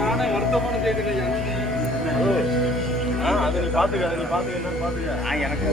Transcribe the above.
நானே வருத்தமான செய்தி அது நீ பாத்துக்க அதை நீ பாத்துக்க என்னன்னு பாத்துக்க எனக்கு